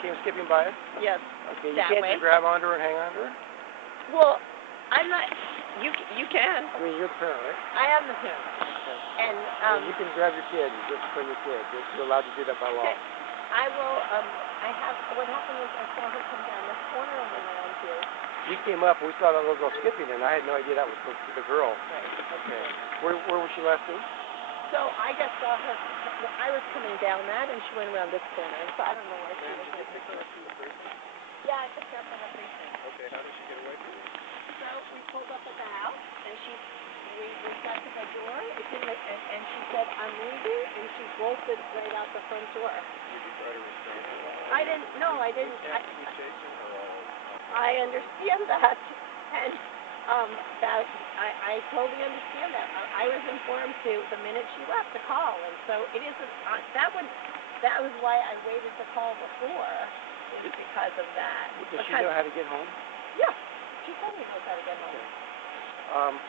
came skipping by us? Yes. Okay, you That can't way. just grab onto her and hang onto her? Well, I'm not. You can. I mean, you're the parent, right? I am the parent. Okay. And you can grab your kid and discipline your kid. You're allowed to do that by law. Okay. I will. I have. What happened was I saw her come down this corner and went around here. You came up, we saw that little girl skipping, and I had no idea that was the girl. Right. Okay. Where was she last seen? So I just saw her. I was coming down that, and she went around this corner. And so I don't know where she was. Did you pick her up from the precinct? Yeah, I picked her up from the precinct. Okay. How did she get away from you? So we pulled up at the house, and we got to the door. It didn't, and she said, "I'm leaving," and she bolted right out the front door. Did you try to restrain her? I didn't. No, I didn't. You can't keep chasing her all the time. I understand that, and that I totally understand that. I was informed to the minute she left to call, and so it isn't. That was why I waited to call before, is because of that. Does she know how to get home? Yeah, she totally knows how to get home.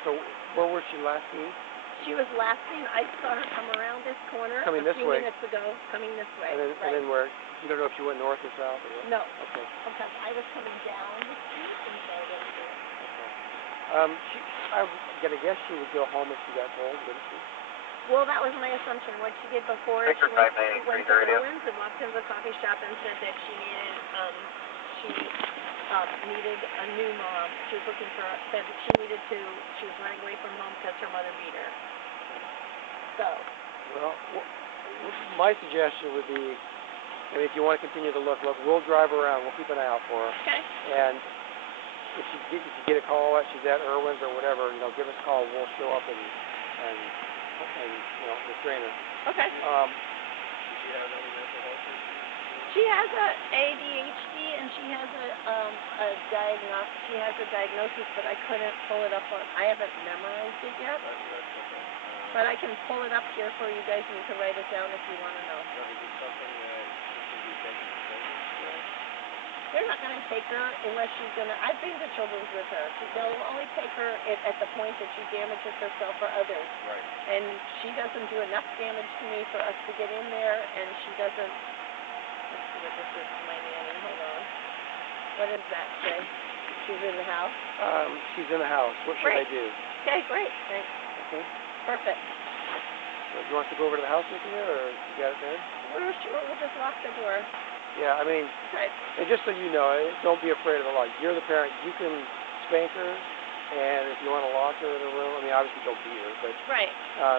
So where was she last seen? She was last seen. I saw her come around this corner Coming this a few way. minutes ago. Coming this way. And then where? You don't know if she went north or south or what? No. Okay. Because I was coming down the street and so I didn't see it. Okay. I'm gonna guess she would go home if she got cold, wouldn't she? Well, that was my assumption. What she did before, she went to Irwin's and walked into the coffee shop and said that she needed a new mom. She was looking for, said that she was running away from home because her mother beat her. So. Well, my suggestion would be, if you want to continue to look, we'll drive around. We'll keep an eye out for her. Okay. And if you get a call that she's at Irwin's or whatever, give us a call. We'll show up and restrain her. Okay. Does she have any mental health issues? She has a ADHD and she has she has a diagnosis, but I couldn't pull it up I haven't memorized it yet. That's okay. But I can pull it up here for you guys and you can write it down if you want to know. Is it something that she should be taking to children's school? They're not going to take her unless she's going to. I've been to children's with her. They'll only take her at the point that she damages herself or others. Right. And she doesn't do enough damage to me for us to get in there, and she doesn't. Let's see what this is for my nanny. Hold on. What does that say? She's in the house? She's in the house. What should I do? Okay, great. Thanks. Okay. Perfect. So do you want us to go over to the house with you, or you got it there? We're sure. We'll just lock the door. Yeah, I mean, and just so you know, don't be afraid of the law. You're the parent. You can spank her, and if you want to lock her in a room, I mean, obviously don't beat her, but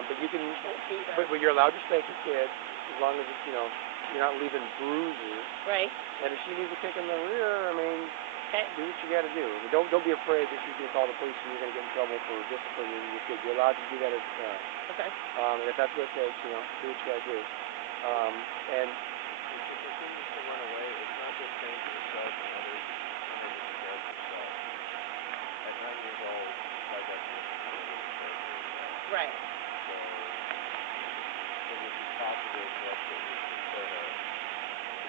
but you can. Don't beat her. But you're allowed to spank your kid as long as it's, you're not leaving bruises. Right. And if she needs a kick in the rear, I mean, okay, do what you got to do. I mean, don't be afraid that she's going to call the police and you're going to get in trouble for disciplining your kid. You're allowed to do that as a parent. Okay. And if that's what it takes, do what you got to do. And if she continues to run away, it's not just saying to yourself and others, I'm going to scared yourself. At 9 years old, by definition, you're going to be scared yourself. Right. So it would be positive that you should put the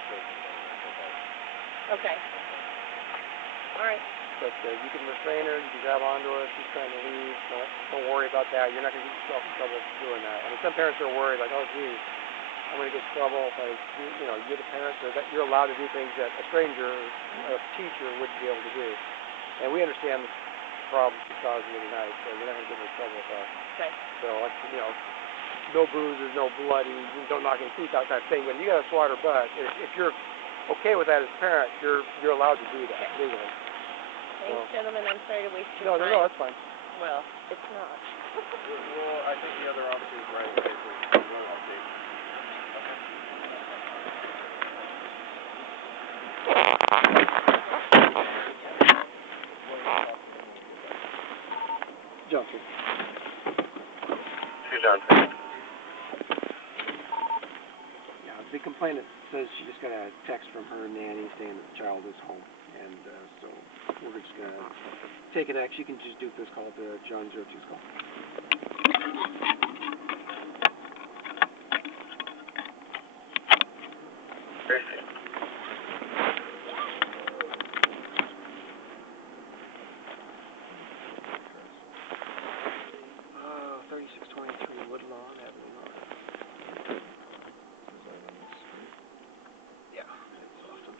children in mental health. Okay. All right. But you can restrain her, you can grab onto her if she's trying to leave. Don't worry about that. You're not going to get yourself in trouble for doing that. I mean, some parents are worried, like, oh, geez, I'm going to get in trouble if you're the parent, so that you're allowed to do things that a stranger, a teacher, wouldn't be able to do. And we understand the problems she's causing every night, so you're not going to get in trouble with that. Okay. So, no bruises, no bloody, don't knock any teeth out, that thing. But you got to swat her butt. If you're okay with that as a parent, you're allowed to do that legally. Thanks, gentlemen. I'm sorry to waste your time. No, that's fine. Well, it's not. Well, I think the other officer is right. Basically, one update. Okay. Johnson. Johnson. Yeah, the complainant says she just got a text from her nanny saying that the child is home. And so we're just going to take it. Actually, you can just do this call to John 02's call. Oh, 3623 Woodlawn Avenue North. Yeah, it's Austin.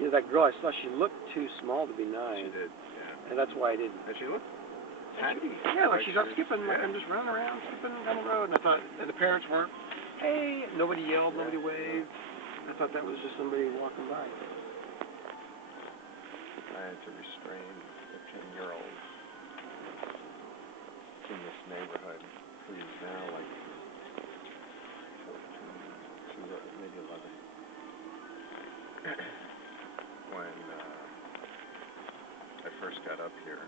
Yeah, that girl I saw, she looked too small to be 9. She did, yeah. And that's why I didn't. And she looked happy. Yeah, like she's out she was- skipping, like yeah. I'm just running around, skipping down the road. And I thought, and the parents weren't, hey, nobody yelled, nobody waved. I thought that was just somebody walking by. I had to restrain a 10-year-old in this neighborhood who is now like 14, maybe 11. When I first got up here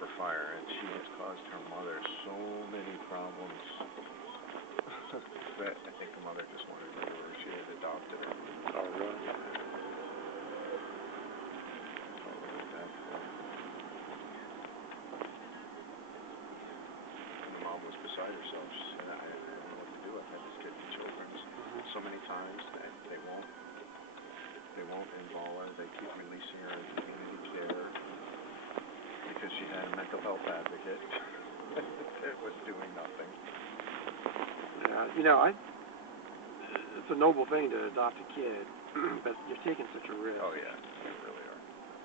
for fire, and she has caused her mother so many problems that I think the mother just wanted to do her. She had adopted her. Oh, really? The mom was beside herself. She said, I don't know what to do. I've had this kid in children's so many times that they won't involve her. They keep releasing her into community care because she had a mental health advocate that was doing nothing. Yeah, it's a noble thing to adopt a kid, but you're taking such a risk. Oh, yeah, you really are.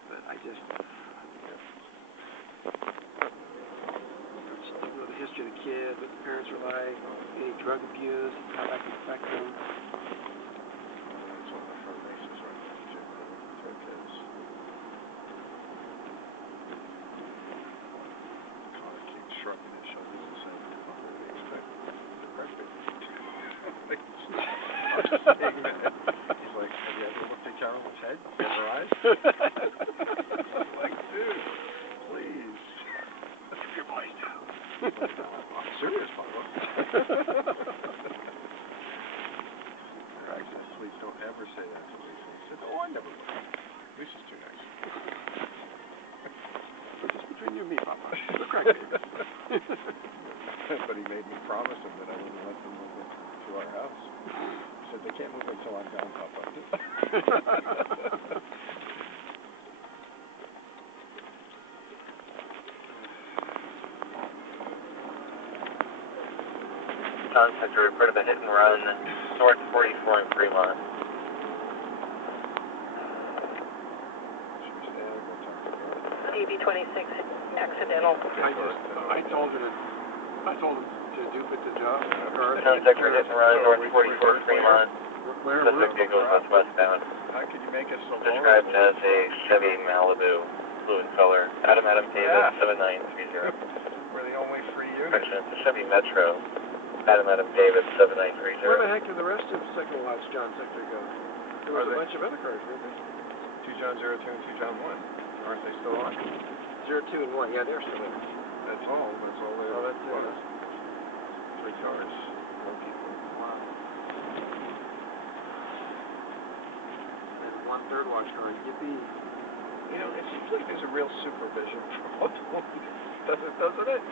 But I just, the history of the kid, what the parents are like, any drug abuse, how that can affect them. That's one of the front races right now, too, for kids. Father keeps shrugging his shoulders and saying, "Oh, they expect the president." He's like, have you ever looked at Carolyn's head and her eyes? I'm like, dude, please. Keep your voice down. I'm serious, Papa. I said, please don't ever say that to Lisa. He said, oh, I never will. Lisa's too nice. Just between you and me, Papa. We're crack babies. But he made me promise him that I wouldn't let them move into our house. He said, they can't move until I'm gone, Papa. Contact a report of a hit and run north 44 in Fremont. DB 26 accidental. I told him to do the job. Contact a hit and run north 44 Fremont. Where? Suspect vehicle is westbound. How could you make us so Described as a Chevy Malibu, blue in color. Adam Davis, 7930. We're the only free unit. Correction, it's a Chevy Metro. Adam Davis, 7930. Where the heck did the rest of Second Watch John Sector go? There was a bunch of other cars, weren't there? 2 John 02 and 2 John 1. Aren't they still on? 02 and 1, yeah, they're still there. That's all there Oh, that's was. it. 3 cars. No people. Wow. And 1/3 watch car, yippee. You know, it seems like there's a real supervision for all the women, doesn't it?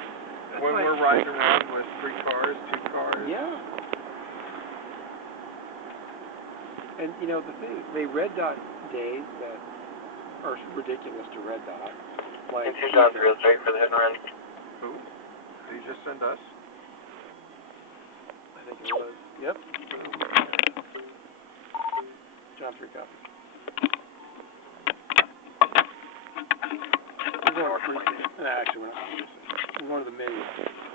When like, we're riding around with 3 cars, 2 cars. Yeah. And, you know, the thing, they red dot days that are ridiculous to red dot. Like, And 2 John 303 for the hit and run. Who? Did you just send us? I think it was. Yep. John 3 copy. We're going to precinct. Actually, we're not. We're going to the menu.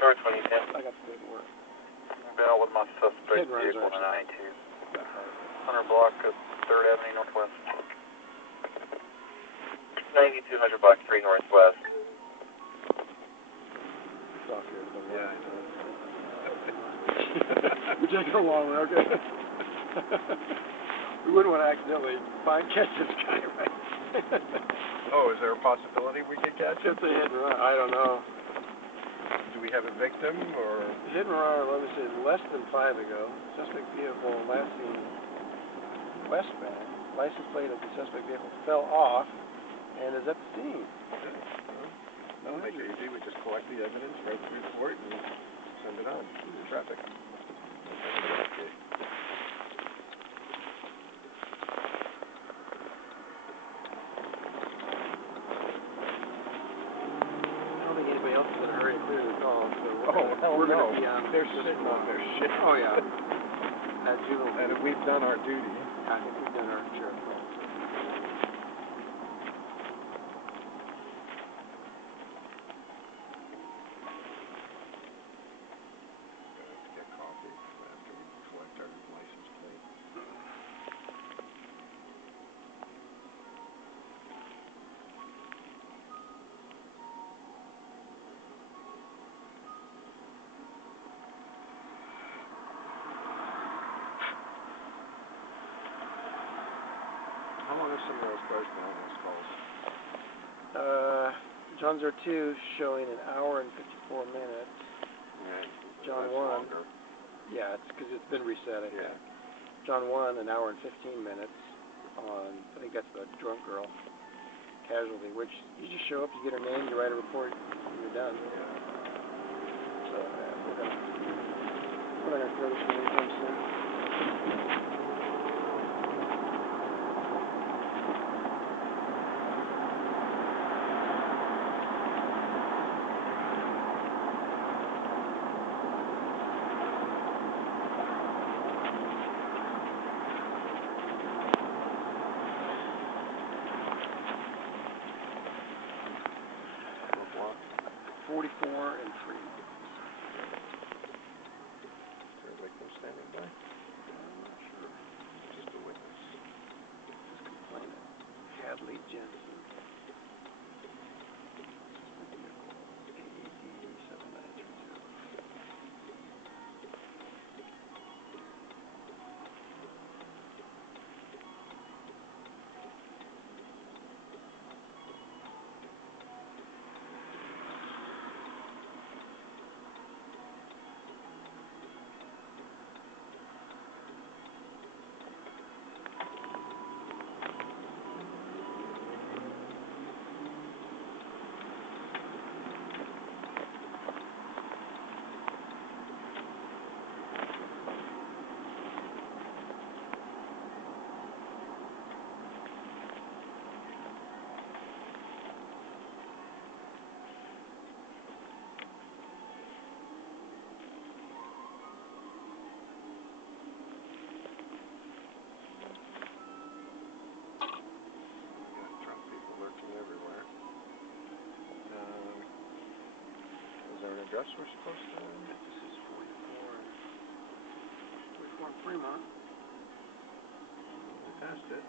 North 2010. I got the paperwork. Been out with my suspect Hit runs vehicle are in 92. 100 block of 3rd Avenue Northwest. 9200 block 3 Northwest. Stop here. Yeah, I know. We're taking a long one, okay? We wouldn't want to accidentally catch this guy, right? Oh, is there a possibility we could catch him? It's a hit and run. I don't know. Do we have a victim, or? Hit and run, let me say, less than 5 ago. Suspect vehicle last seen westbound. License plate of the suspect vehicle fell off and is at the scene. No, make it easy. We just collect the evidence, write the report, and send it on to traffic. Okay. I don't think anybody else is in a hurry to clear the call, so we're going to be on. They're sitting on their shit. Oh, yeah. That juvenile. And we've done our duty. I think we've done our share. Let's get coffee after we collect our license plate. How long have some of those cars been on those calls? John 02 showing an hour and 54 minutes. Right. John That's 1. longer. Yeah, it's because it's been reset, I think. Yeah. John 1, an hour and 15 minutes on, I think that's the drunk girl casualty, which you just show up, you get her name, you write a report, and you're done. Yeah. So we're not gonna throw this one anytime soon. What block? 44 and 3. Is there a victim standing by? I'm not sure. Just a witness. Just complaining. Hadley Jensen. AED 7932. We got drunk people lurking everywhere. Is there an address we're supposed to? This is 44 in Fremont. We passed it.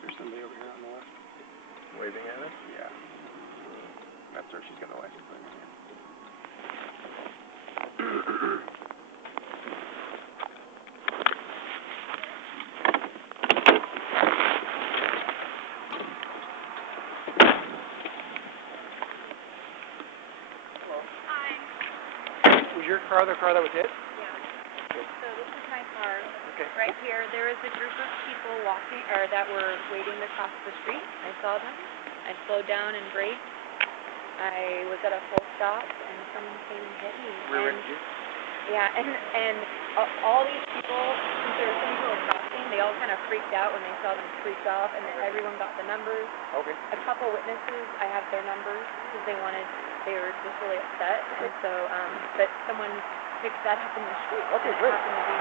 There's somebody over here on the left. Waving at us? Yeah. That's her. She's got the license plate in here. Was your car the car that was hit? Yeah. So this is my car. Okay. Right here, there is a group of people walking, or that were waiting to cross the street. I saw them. I slowed down and braked. I was at a full stop, and someone came and hit me. Rear-ended you? Yeah, and all these people, since there were some people crossing, they all kind of freaked out when they saw them freaked off, and then everyone got the numbers. Okay. A couple witnesses, I have their numbers because they were just really upset, and so, but someone picked that up in the street. Okay, and good. It happened to be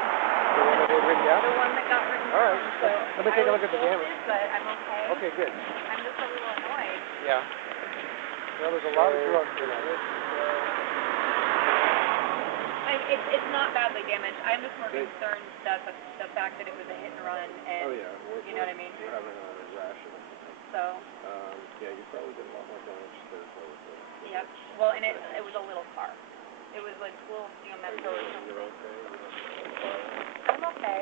The one that they written down? the one that got written All down. right. So Let me take a look at the damage. I was jolted, but I'm okay. Okay, good. I'm just a little annoyed. Yeah. Well, there's a lot of drugs in it. It's not badly damaged. I'm just more concerned that the fact that it was a hit and run, and Oh yeah. you know what I mean. We're having a rational. So. Yeah, you probably did a lot more damage there though. Yep. Well, and it was a little car. It was like a little Metro or something. You're okay? I'm okay.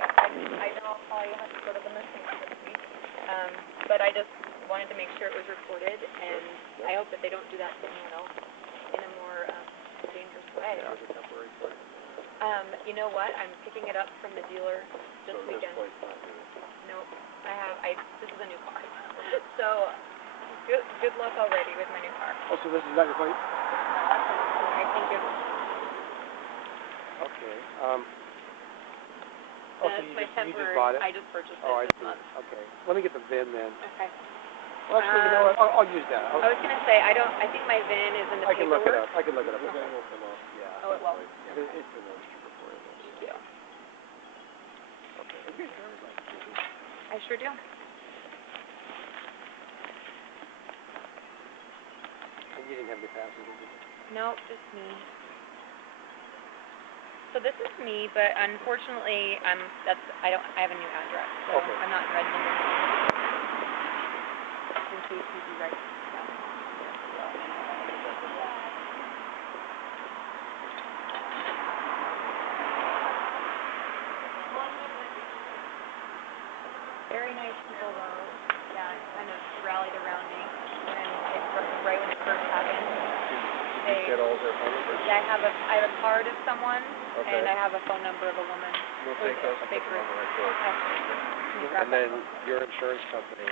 I know I'll probably have to go to the missing registry. But I just wanted to make sure it was recorded, and I hope that they don't do that to anyone else in a more dangerous way. Yeah, it was a temporary plate. You know what? I'm picking it up from the dealer this So weekend. this plate's not good. Nope. This is a new car. So, good luck already with my new car. Oh, so this is not your plate? Alright, thank you. Okay. So That's you my just temporary. bought it? I just purchased it Oh, I this see. month. Okay. Let me get the VIN then. Okay. Well, actually, you know what? I'll use that. I was gonna say, I think my VIN is in the I can look it paperwork. up. I can look it up. The van will come off, yeah. Oh, it will. Yeah. It's been registered before. It was. Thank you. Okay. Okay, driver's license. I sure do. And you didn't have any passengers, did you? Nope, just me. So this is me, but unfortunately, I have a new address, so Okay. I'm not in Redmond anymore. In case you'd be right. Very nice people though. Yeah, kind of rallied around me when right when it first happened. Did you get all their phone numbers? Yeah, I have a card of someone, Okay. and I have a phone number of a woman. We'll take those and put them on the report. And then your insurance company,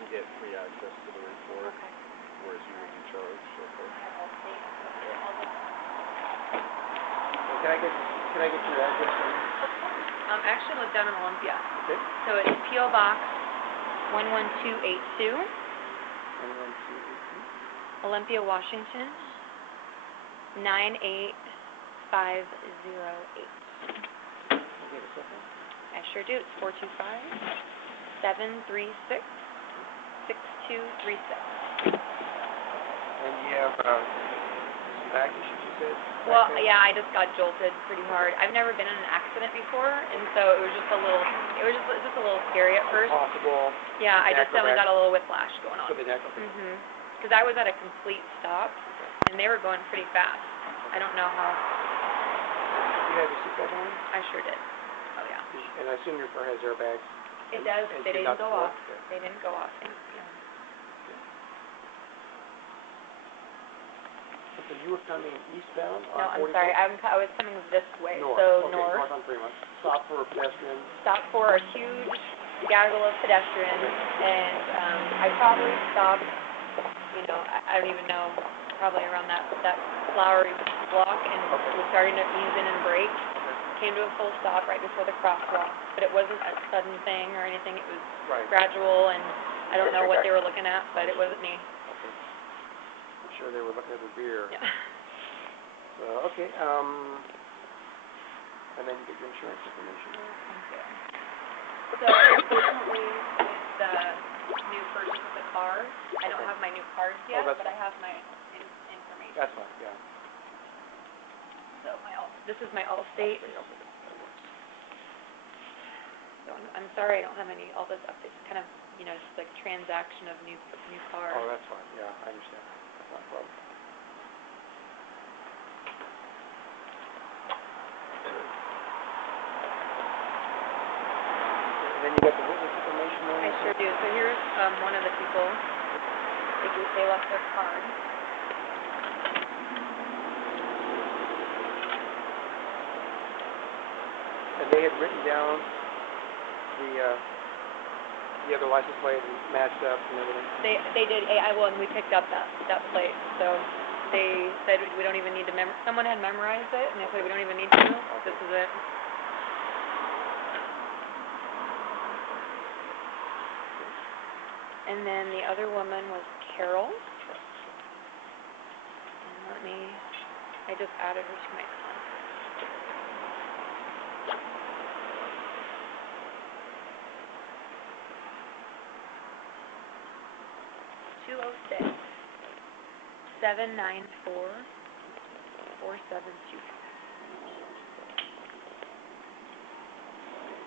will get free access to the report, Okay. whereas you would be charged, okay? Can I get your address? I actually live down in Olympia. Okay. So it's P.O. Box 11282, 11282. Olympia, Washington 98508. Okay, the cell phone? I sure do. It's 425-736-6236. And you have some back issues, you said? Well, Back pain? yeah, I just got jolted pretty hard. I've never been in an accident before, and so it was just a little scary at first. Possible. Yeah, I just Neck or definitely back? got a little whiplash going on. For the neck, okay. Because I was at a complete stop, and they were going pretty fast. I don't know how. You had your seatbelt on? I sure did. Oh yeah. And I assume your car has airbags? It does. And They did didn't not go before? off. Okay. They didn't go off. Thank you. So you were coming eastbound No, on I'm 44? sorry. I was coming this way, North. so Okay, north. north on Fremont. Stop for pedestrians. Stop for a huge gaggle of pedestrians, and I probably stopped. I don't even know. Probably around that flowery block, and was starting to ease in and brake. Came to a full stop right before the crosswalk, but it wasn't a sudden thing or anything. It was Right. gradual, and I don't know what they were looking at, but it wasn't me. Okay. I'm sure they were looking at the rear. Yeah. So, okay, and then you get your insurance information. So, unfortunately, with the new purchase of the car, I don't have my new cards yet, that's but I have my information. That's fine, yeah. So this is my Allstate. Okay, that works. So I'm sorry I don't have all this up. It's kind of, just like transaction of new car. Oh, that's fine, yeah, I understand. That's not a problem. And then you got the witness information on I sure do. So here's one of the people. They left their card. And they had written down the other license plate and matched up and everything. They did. And we picked up that plate. So they said we don't even need to someone had memorized it, and they said we don't even need to. This is it. And then the other woman was Carol. And I just added her to my contact. 206-794-4725.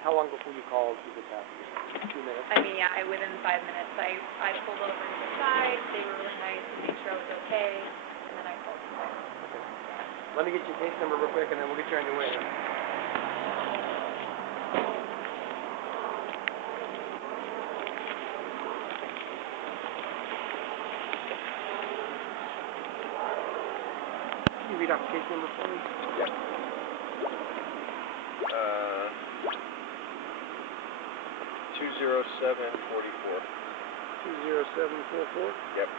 How long before you called did this happen? 2 minutes? Within 5 minutes. I pulled over to the side. They were really nice to make sure I was okay, and then I called them back. Okay. Let me get your case number real quick, and then we'll get you on your way. Can you read off the case number for me? Yeah. 20744. 20744? Yep.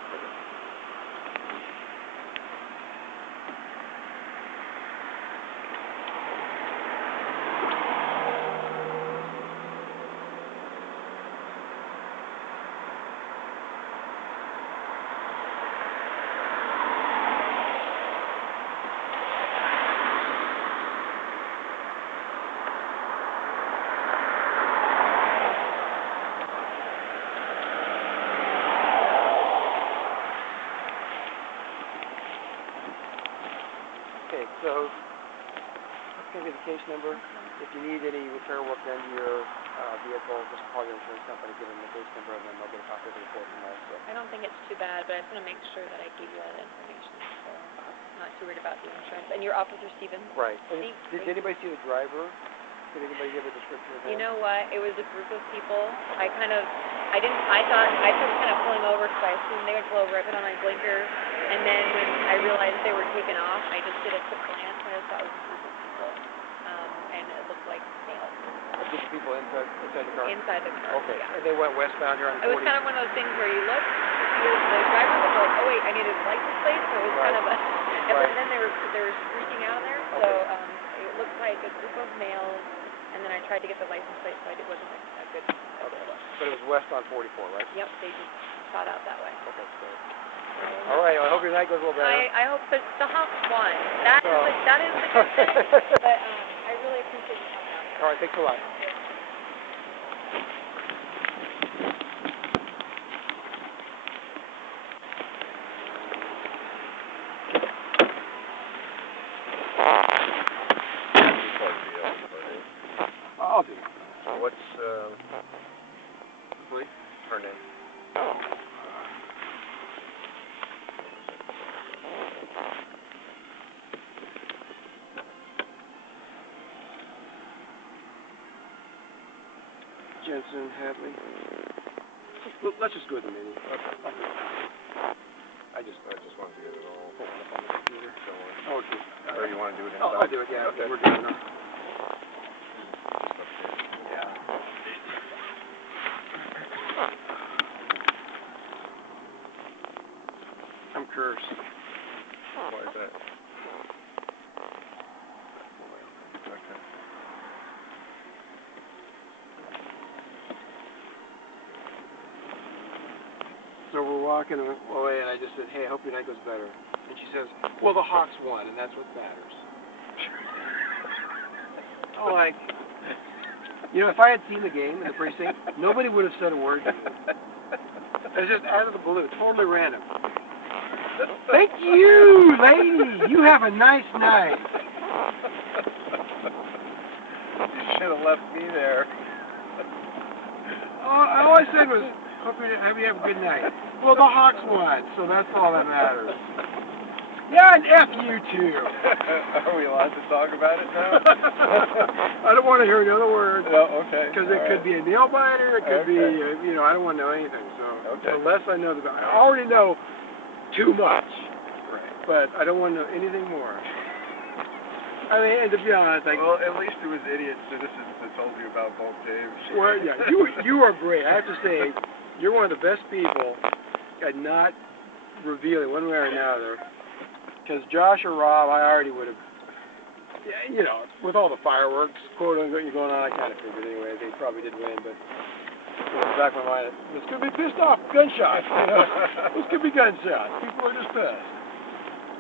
so let's get the case number. If you need any repair work done to your vehicle, just call your insurance company, give them the case number, and then they'll get a copy of the report from us. So. I don't think it's too bad, but I just want to make sure that I gave you all the information, so I'm not too worried about the insurance. And your Officer Stevens? Right. And did anybody see the driver? Did anybody give a description of him? You know what? It was a group of people. I thought I started kind of pulling over because I assumed they would pull over. I put on my blinker, and then when I realized they were taking off, I just did a quick glance, and I just thought it was a group of people. And it looked like males. A group of people inside the car? Inside the car, okay. Yeah. And they went westbound here on 40? It was kind of one of those things where you look, the driver was like, oh wait, I need his license plate, so it was kind of a, and then they were streaking out of there, so it looked like a group of males, and then I tried to get the license plate, so it wasn't a good look. But it was west on 44, right? Yep, they just shot out that way. Okay, so. All right, well, I hope your night goes a little better. I hope the Hawks won. That is the good thing, but I really appreciate you coming out. All right, thanks a lot. I'll do it. What's, her name? Jensen, Hadley. Well, let's just go with the menu. Okay. I just wanted to get it all. Pull it up on the computer. Oh, okay. Or you want to do it inside? I'll do it, yeah. Okay. We're doing it. Just upstairs. Yeah. I'm cursed. Why is that? Okay. So we're walking away, and I just said, hey, I hope your night goes better. And she says, well, the Hawks won, and that's what matters. I'm like, you know, if I had seen the game in the precinct, nobody would have said a word to me. It was just out of the blue, totally random. Thank you, lady. You have a nice night. You should have left me there. All I said was, hope you have a good night. Well, the Hawks won, so that's all that matters. Yeah, and F you too. Are we allowed to talk about it now? I don't want to hear another word. No, okay. Because it could be a nail biter, it could be, I don't want to know anything. So the less I know, the better. I already know too much. Right. But I don't want to know anything more. I mean, and to be honest, well, at least it was idiot citizens that told you about both games. Well, yeah, you are great. I have to say, you're one of the best people at not revealing one way or another. Because Josh or Rob, I already would have, with all the fireworks, quote unquote, going on, I kind of figured anyway, they probably did win, but in the back of my mind, this could be pissed off gunshots, This could be gunshots. People are just pissed.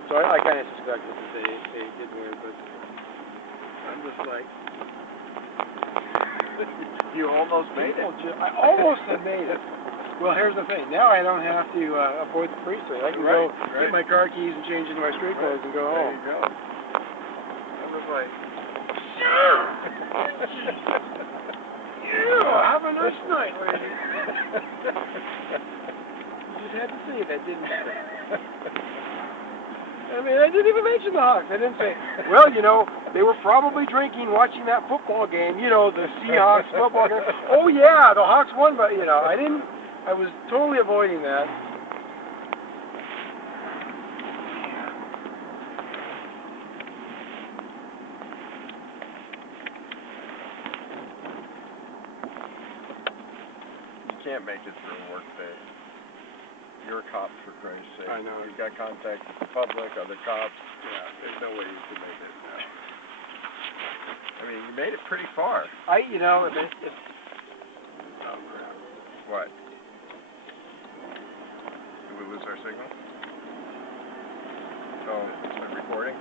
So I kind of suspected that they did win, but I'm just like, You almost made it. I almost had made it. Well, here's the thing. Now I don't have to avoid the precinct. I can go get my car keys and change into my street clothes and go home. There you go. I was like, yeah, have a nice night, lady. You just had to say that, didn't you? I mean, I didn't even mention the Hawks. I didn't say, well, they were probably drinking watching that football game, the Seahawks football game. Oh, yeah, the Hawks won, but, I was totally avoiding that. you can't make it through a work day. You're a cop, for Christ's sake. I know. You've got contact with the public, other cops. Yeah, there's no way you can make it. No. I mean, you made it pretty far. Oh, crap. What? Did we lose our signal? Oh, it's been recording?